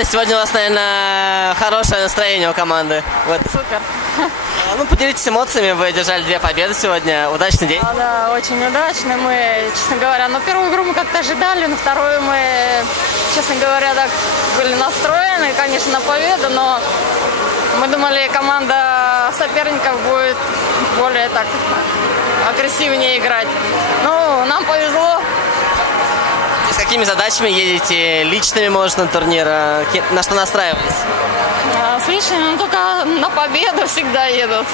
победа. Сегодня у вас, наверное, хорошее настроение у команды. Вот. Супер. Ну, поделитесь эмоциями. Вы одержали 2 победы сегодня. Удачный день. Да, очень удачно. Мы, честно говоря, первую игру мы как-то ожидали, на вторую мы, честно говоря, так были настроены, конечно, на победу, но мы думали, команда соперников будет более так агрессивнее играть. Ну, нам повезло. С какими задачами едете? Личными, может, на турнир? На что настраивались? С личными, только на победу всегда едут.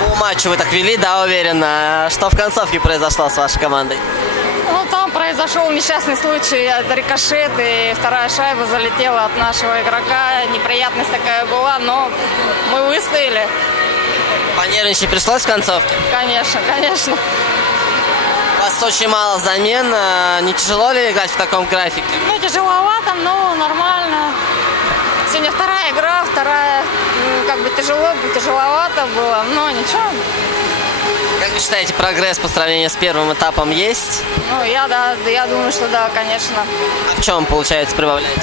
По матчу вы так вели, да, уверенно. Что в концовке произошло с вашей командой? Ну, там произошел несчастный случай, рикошет, и вторая шайба залетела от нашего игрока. Неприятность такая была, но мы выстояли. Понервничать пришлось в концовке? Конечно, конечно. У вас очень мало замен. Не тяжело ли играть в таком графике? Ну, тяжеловато, но нормально. Сегодня вторая игра, как бы тяжеловато было, но ничего. Как вы считаете, прогресс по сравнению с первым этапом есть? Ну, я думаю, что да, конечно. А в чем, получается, прибавляете?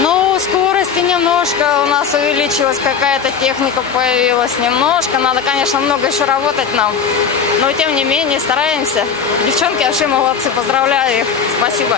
Ну, скорости немножко, у нас увеличилась какая-то техника, появилась немножко. Надо, конечно, много еще работать нам. Но, тем не менее, стараемся. Девчонки вообще молодцы, поздравляю их. Спасибо.